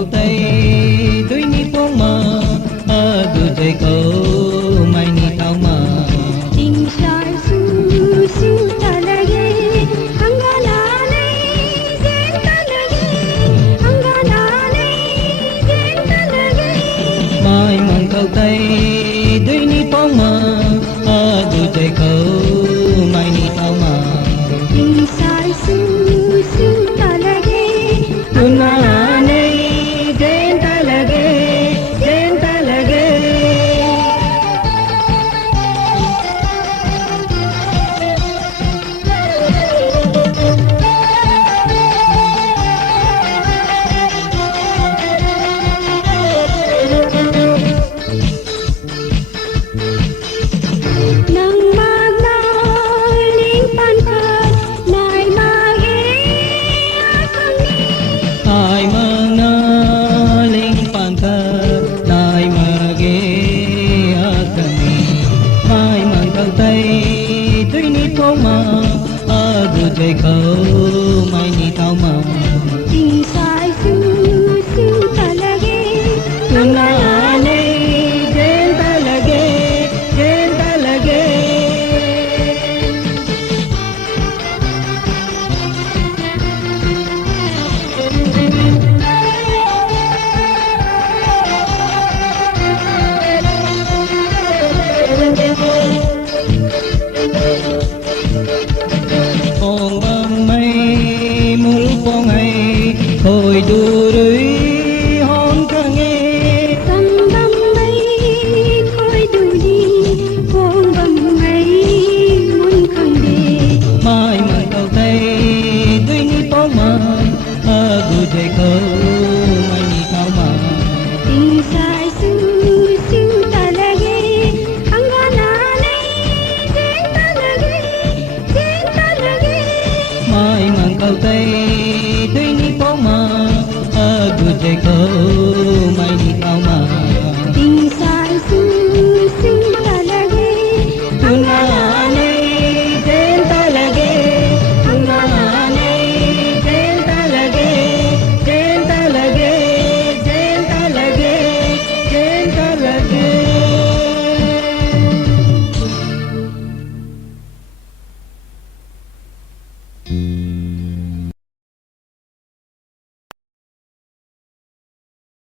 câu tay tôi ni phong mà tu chạy câu mai ni tao mà tình sai su su ta lagi hangana nei zen ta lagi hangana nei zen ta lagi mai mang câu tay tôi ni phong mà tu chạy câu mai ni tao mà tình sai su su ta lagi hangana nei zen ta lagi zen ta lagi nang magnaling pangkat nai magi akani ai mangaling pangkat nai mage akani mai mang câu tay tôi ni phong mà tu chạy câu mai ni tao mà tình sai su su ta lagi hangana nei zen ta lagi zen ta lagi Thank you.